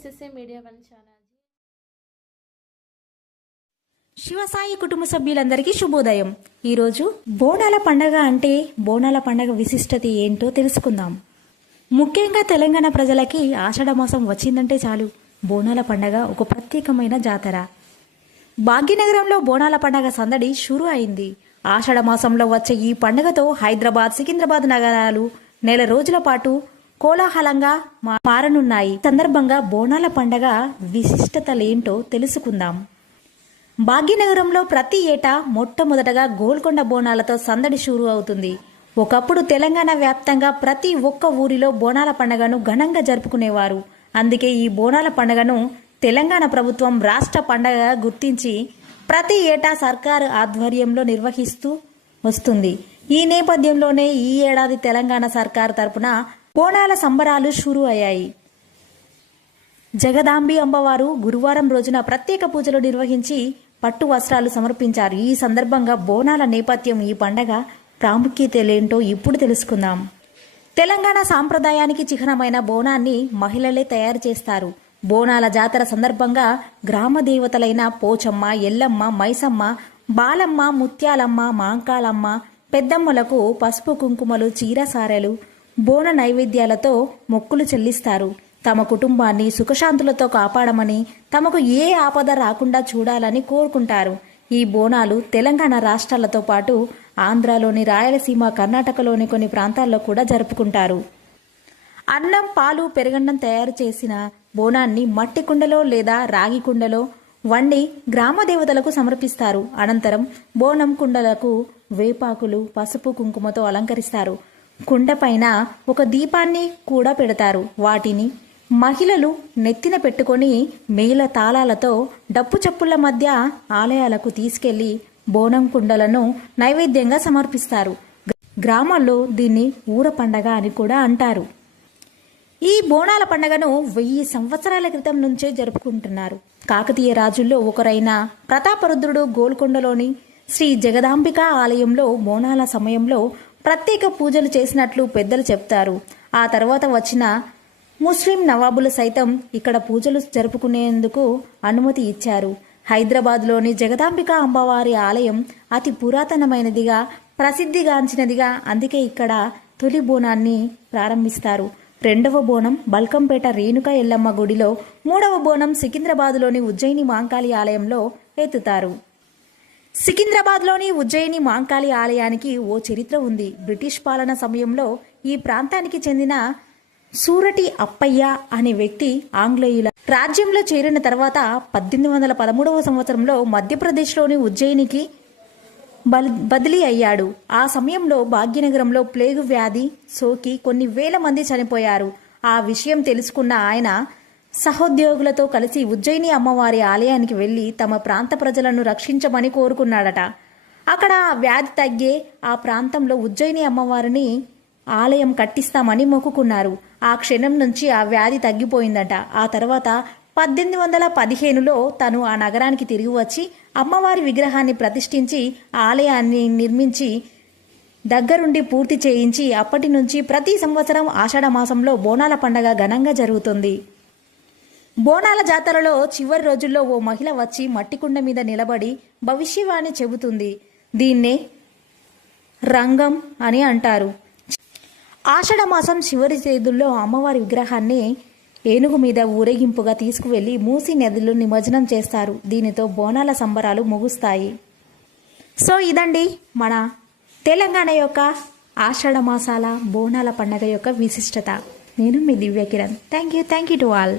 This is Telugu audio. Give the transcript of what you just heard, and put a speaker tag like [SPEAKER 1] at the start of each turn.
[SPEAKER 1] SSA media one channel
[SPEAKER 2] Shivasai కుటుంబ సభ్యులందరికీ శుభోదయం. ఈరోజు బోనాల పండగ అంటే బోనాల పండగ విశిష్టత ఏంటో తెలుసుకుందాం. ముఖ్యంగా తెలంగాణ ప్రజలకి ఆషాఢ మాసం వచ్చిందంటే చాలు. బోనాల పండగ ఒక ప్రత్యేకమైన జాతర. భాగ్యనగరంలో బోనాల పండగ సందడి షురు అయింది. ఆషాఢ మాసంలో వచ్చే ఈ పండుగతో హైదరాబాద్ సికింద్రాబాద్ నగరాలు నెల రోజుల పాటు కోలాహలంగా మారనున్నాయి. సందర్భంగా బోనాల పండగ విశిష్టతలేంటో తెలుసుకుందాం. భాగ్యనగరంలో ప్రతి ఏటా మొట్టమొదటగా గోల్కొండ బోనాలతో సందడి షూరు అవుతుంది. ఒకప్పుడు తెలంగాణ వ్యాప్తంగా ప్రతి ఒక్క ఊరిలో బోనాల పండగను ఘనంగా జరుపుకునేవారు. అందుకే ఈ బోనాల పండగను తెలంగాణ ప్రభుత్వం రాష్ట్ర పండగగా గుర్తించి ప్రతి ఏటా సర్కారు ఆధ్వర్యంలో నిర్వహిస్తూ వస్తుంది. ఈ నేపథ్యంలోనే ఈ ఏడాది తెలంగాణ సర్కారు తరపున బోనాల సంబరాలు షురు అయ్యాయి. జగదాంబి అమ్మవారు గురువారం రోజున ప్రత్యేక పూజలు నిర్వహించి పట్టు వస్త్రాలు సమర్పించారు. ఈ సందర్భంగా బోనాల నేపథ్యం ఈ పండగ ప్రాముఖ్యతలేంటో ఇప్పుడు తెలుసుకుందాం. తెలంగాణ సాంప్రదాయానికి చిహ్నమైన బోనాన్ని మహిళలే తయారు చేస్తారు. బోనాల జాతర సందర్భంగా గ్రామ దేవతలైన పోచమ్మ ఎల్లమ్మ మైసమ్మ బాలమ్మ ముత్యాలమ్మ మాంకాలమ్మ పెద్దమ్మలకు పసుపు కుంకుమలు చీరసారెలు బోన నైవేద్యాలతో మొక్కులు చెల్లిస్తారు. తమ కుటుంబాన్ని సుఖశాంతులతో కాపాడమని తమకు ఏ ఆపద రాకుండా చూడాలని కోరుకుంటారు. ఈ బోనాలు తెలంగాణ రాష్ట్రాలతో పాటు ఆంధ్రాలోని రాయలసీమ కర్ణాటకలోని కొన్ని ప్రాంతాల్లో కూడా జరుపుకుంటారు. అన్నం పాలు పెరగన్నం తయారు చేసిన బోనాన్ని మట్టి కుండలో లేదా రాగి కుండలో వండి గ్రామ దేవతలకు సమర్పిస్తారు. అనంతరం బోనం కుండలకు వేపాకులు పసుపు కుంకుమతో అలంకరిస్తారు. కుండపైన ఒక దీపాన్ని కూడా పెడతారు. వాటిని మహిళలు నెత్తిన పెట్టుకొని మేల తాళాలతో డప్పు చప్పుల మధ్య ఆలయాలకు తీసుకెళ్ళి బోనం కుండలను నైవేద్యంగా సమర్పిస్తారు. గ్రామాల్లో దీన్ని ఊర పండగ అని కూడా అంటారు. ఈ బోనాల పండగను వెయ్యి సంవత్సరాల క్రితం నుంచే జరుపుకుంటున్నారు. కాకతీయ రాజుల్లో ఒకరైన ప్రతాపరుద్రుడు గోల్కొండలోని శ్రీ జగదాంబిక ఆలయంలో బోనాల సమయంలో ప్రత్యేక పూజలు చేసినట్లు పెద్దలు చెప్తారు. ఆ తర్వాత వచ్చిన ముస్లిం నవాబులు సైతం ఇక్కడ పూజలు జరుపుకునేందుకు అనుమతి ఇచ్చారు. హైదరాబాద్లోని జగదాంబిక అమ్మవారి ఆలయం అతి పురాతనమైనదిగా ప్రసిద్ధిగాంచినదిగా అందుకే ఇక్కడ తొలి బోనాన్ని ప్రారంభిస్తారు. రెండవ బోనం బల్కంపేట రేణుక ఎల్లమ్మ గుడిలో మూడవ బోనం సికింద్రాబాద్లోని ఉజ్జయిని మాంకాళి ఆలయంలో ఎత్తుతారు. సికింద్రాబాద్లోని ఉజ్జయిని మాంకాళి ఆలయానికి ఓ చరిత్ర ఉంది. బ్రిటిష్ పాలన సమయంలో ఈ ప్రాంతానికి చెందిన సూరటి అప్పయ్య అనే వ్యక్తి ఆంగ్లేయుల రాజ్యంలో చేరిన తర్వాత పద్దెనిమిది వందల పదమూడవ సంవత్సరంలో మధ్యప్రదేశ్లోని ఉజ్జయినికి బదిలీ అయ్యాడు. ఆ సమయంలో భాగ్యనగరంలో ప్లేగు వ్యాధి సోకి కొన్ని వేల మంది చనిపోయారు. ఆ విషయం తెలుసుకున్న ఆయన సహోద్యోగులతో కలిసి ఉజ్జయిని అమ్మవారి ఆలయానికి వెళ్ళి తమ ప్రాంత ప్రజలను రక్షించమని కోరుకున్నాడట. అక్కడ వ్యాధి తగ్గే ఆ ప్రాంతంలో ఉజ్జయిని అమ్మవారిని ఆలయం కట్టిస్తామని మొక్కుకున్నారు. ఆ క్షణం నుంచి ఆ వ్యాధి తగ్గిపోయిందట. ఆ తర్వాత పద్దెనిమిది వందల పదిహేనులో తను ఆ నగరానికి తిరిగి వచ్చి అమ్మవారి విగ్రహాన్ని ప్రతిష్ఠించి ఆలయాన్ని నిర్మించి దగ్గరుండి పూర్తి చేయించి అప్పటి నుంచి ప్రతి సంవత్సరం ఆషాఢ మాసంలో బోనాల పండగ ఘనంగా జరుగుతుంది. బోనాల జాతరలో చివరి రోజుల్లో ఓ మహిళ వచ్చి మట్టి కుండ మీద నిలబడి భవిష్యవాణి చెబుతుంది. దీన్నే రంగం అని అంటారు. ఆషాఢ మాసం చివరి తేదీల్లో అమ్మవారి విగ్రహాన్ని ఏనుగు మీద ఊరేగింపుగా తీసుకువెళ్ళి మూసి నదిలో నిమజ్జనం చేస్తారు. దీనితో బోనాల సంబరాలు ముగుస్తాయి. సో ఇదండి మన తెలంగాణ యొక్క ఆషాఢ మాసాల బోనాల పండగ యొక్క విశిష్టత. నేను మీ Divya Kiran. Thank you thank you to all